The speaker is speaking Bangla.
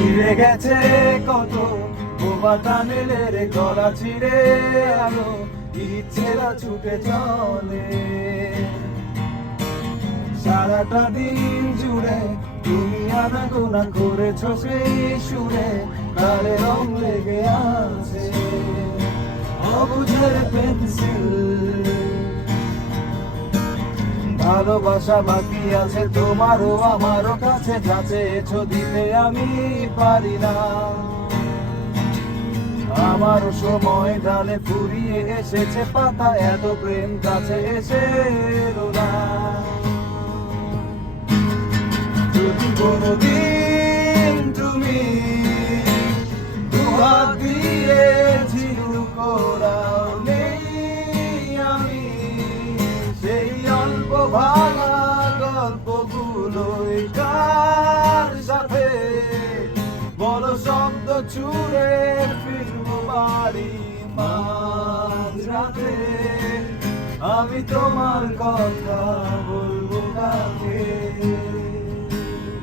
ছিঁড়ে গেছে কত বোবা টানেলের গলা ছিঁড়ে আলো ইচ্ছেরা ছুটে চলে সারাটা দিন জুড়ে তুমি আনাগোনা করেছ সেই সুরে তারে রং লেগে আছে অবুঝের পেন্সিল ভালোবাসা বাকি আছে তোমারও আমারও কাছে যাচেছ দিতে আমি পারি না আমারও সময় ঢালে ফুরিয়ে এসেছে পাতা এত প্রেম কাছে এসে এলো না যদি কোনোদিন তুমি দুহাত দিয়ে ঝিলু করাও নেই আমি সেই অল্প ভাঙা গল্পগুলোই কার সাথে বলো শব্দ ছুঁড়ে ফিরবো বাড়ি মাঝরাতে আমি তোমার কথা